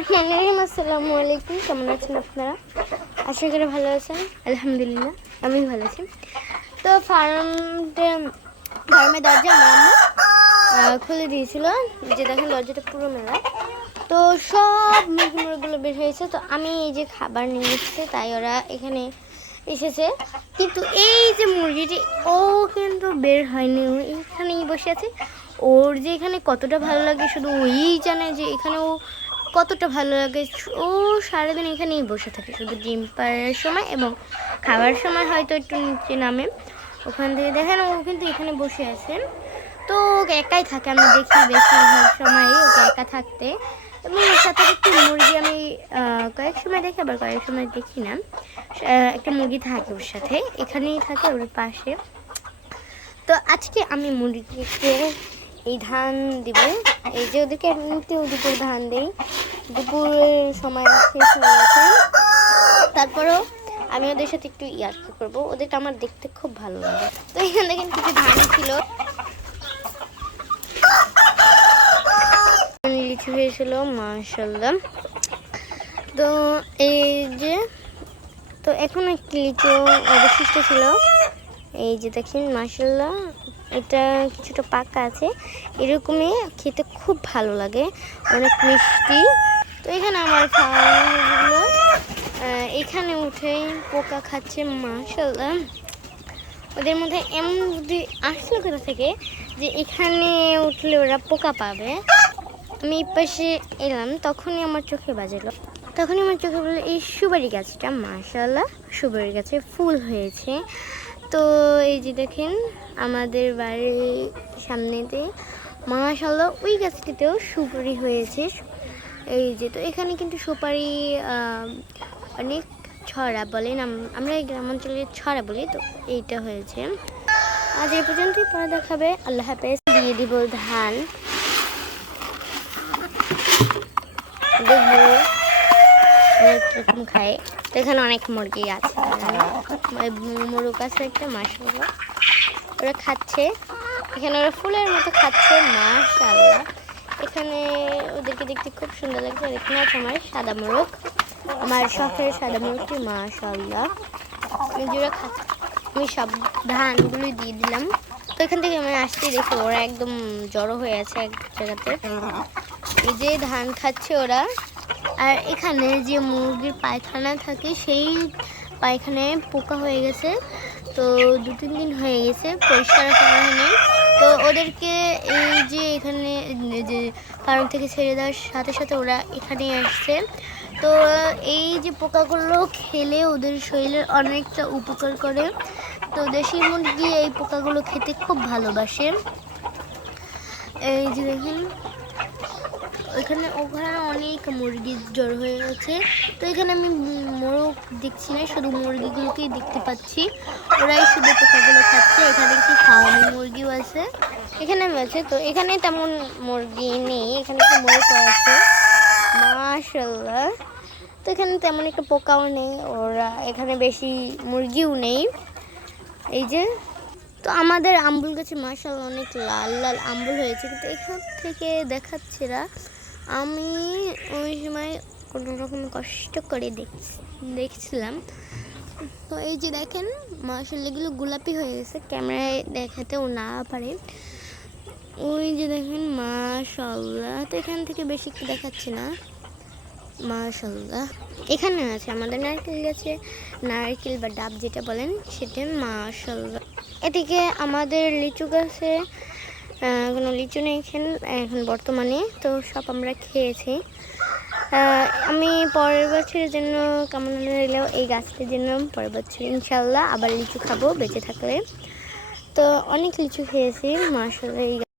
আসসালামু আলাইকুম। কেমন আছেন আপনারা? আশা করি ভালো আছেন। আলহামদুলিল্লাহ আমি ভালো আছি। তো ফার্মের দরজা আমার আম্মু খুলে দিয়েছিল, যে দেখেন দরজাটা পুরো মেলা। তো সব মুরগিগুলো বের হয়েছে। তো আমি এই যে খাবার নিয়ে এসেছি, তাই ওরা এখানে এসেছে। কিন্তু এই যে মুরগিটি, ও কিন্তু বের হয়নি, ও এখানেই বসে আছে। ওর যে এখানে কতটা ভালো লাগে শুধু ওই জানে, যে এখানে ও কতটা ভালো লাগে। ও সারাদিন এখানেই বসে থাকে, শুধু ডিম পাড়ার সময় এবং খাবার সময় হয়তো একটু নিচে নামে। ওখান থেকে দেখেন ও কিন্তু এখানে বসে আছে। তো ওকে একাই থাকে, আমি দেখি বেশিরভাগ সময়ই ওকে একা থাকতে। এবং ওর সাথে একটু মুরগি আমি কয়েক সময় দেখি, আবার কয়েক সময় দেখি না। একটা মুরগি থাকে ওর সাথে, এখানেই থাকে ওর পাশে। তো আজকে আমি মুরগিকে এই ধান দিব। এই যে ওদেরকে এমনিতেও দুপুর ধান দিই, দুপুরের সময় শেষ হয়ে গেছে। তারপরেও আমি ওদের সাথে একটু ইয়ার্কি করবো, ওদেরটা আমার দেখতে খুব ভালো লাগে। তো এখানে দেখেন কিছু ধান ছিল, লিচু হয়েছিল মাশাআল্লাহ। তো এই যে, তো এখন একটি লিচু অবশিষ্ট ছিল। এই যে দেখেন মাশাআল্লাহ, এটা কিছুটা পাকা আছে। এরকমই খেতে খুব ভালো লাগে, অনেক মিষ্টি। তো এখানে আমার ফার্মগুলো এখানে উঠে পোকা খাচ্ছে মাশাআল্লাহ। ওদের মধ্যে এমন বুদ্ধি আসলো কোথা থেকে যে এখানে উঠলে ওরা পোকা পাবে। আমি এই পাশে এলাম, তখনই আমার চোখে বাজলো, তখনই আমার চোখে বললো এই সুপারি গাছটা মাশাআল্লাহ, সুপারি গাছে ফুল হয়েছে। তো এই যে দেখেন আমাদের বাড়ির সামনেতে মাশাআল্লাহ ওই গাছটিতেও সুপারি হয়েছে। এই যে, তো এখানে কিন্তু সুপারি অনেক ছড়া বলেন, আমরা এই গ্রাম অঞ্চলে ছড়া বলি। তো এইটা হয়েছে। আজ এই পর্যন্তই, পরে দেখাবে। আল্লাহ হাফেজ। দিয়ে দিব ধান, দেখবো কিরকম খায়। তো এখানে অনেক মুরগি আছে, মোরগ আছে একটা মাশাআল্লাহ, ওরা খাচ্ছে। এখানে ওরা ফুলের মতো খাচ্ছে মাশাআল্লাহ। এখানে ওদেরকে দেখতে খুব সুন্দর লাগছে। আর এখানে আছে আমার সাদা মোরগ, আমার শখের সাদা মোরগটি মাশাআল্লাহ। ওরা খাচ্ছে, আমি সব ধানগুলোই দিয়ে দিলাম। তো এখান থেকে আমি আসতেই দেখি ওরা একদম জড়ো হয়ে আছে এক জায়গাতে। এই যে ধান খাচ্ছে ওরা। আর এখানে যে মুরগির পায়খানা থাকে, সেই পায়খানায় পোকা হয়ে গেছে। তো 2-3 দিন হয়ে গেছে, পরিষ্কার করা হয়নি। তো ওদেরকে এই যে এখানে যে ফার্ম থেকে ছেড়ে দেওয়ার সাথে সাথে ওরা এখানে আসছে। তো এই যে পোকাগুলো খেলে ওদের শরীরের অনেকটা উপকার করে। তো দেশি মুরগি এই পোকাগুলো খেতে খুব ভালোবাসে। এই যে দেখেন ওখানে অনেক মুরগি জড়ো হয়ে গেছে। তো এখানে আমি মোরগ দেখছি না, শুধু মুরগিগুলোকেই দেখতে পাচ্ছি। ওরাই শুধু পোকাগুলো খাচ্ছে। এখানে কি ফার্মি মুরগিও আছে, এখানে আছে। তো এখানে তেমন মুরগি নেই, এখানে একটা মোরগ আছে মাশাআল্লাহ। তো এখানে তেমন একটা পোকাও নেই, ওরা এখানে বেশি মুরগিও নেই। এই যে, তো আমাদের আম্বুল গাছে মাশাআল্লাহ অনেক লাল লাল আম্বুল হয়েছে, কিন্তু এখান থেকে দেখাচ্ছে না। আমি ওই সময় কোনো রকম কষ্ট করে দেখছিলাম। তো এই যে দেখেন মাশাআল্লাহ এগুলো গোলাপি হয়ে গেছে, ক্যামেরায় দেখাতেও না পারে। ওই যে দেখেন মাশাআল্লাহ। তো এখান থেকে বেশি একটু দেখাচ্ছে না মাশাআল্লাহ। এখানে আছে আমাদের নারকেল গাছে, নারকেল বা ডাব যেটা বলেন সেটা মাশাআল্লাহ। এদিকে আমাদের লিচু গাছে কোনো লিচু নেই এখন বর্তমানে। তো সব আমরা খেয়েছি। আমি পরের বছরের জন্য কামনা রইলেও এই গাছটির জন্য পরের বছর ইনশাআল্লাহ আবার লিচু খাবো বেঁচে থাকলে। তো অনেক লিচু খেয়েছি মাশাআল্লাহ।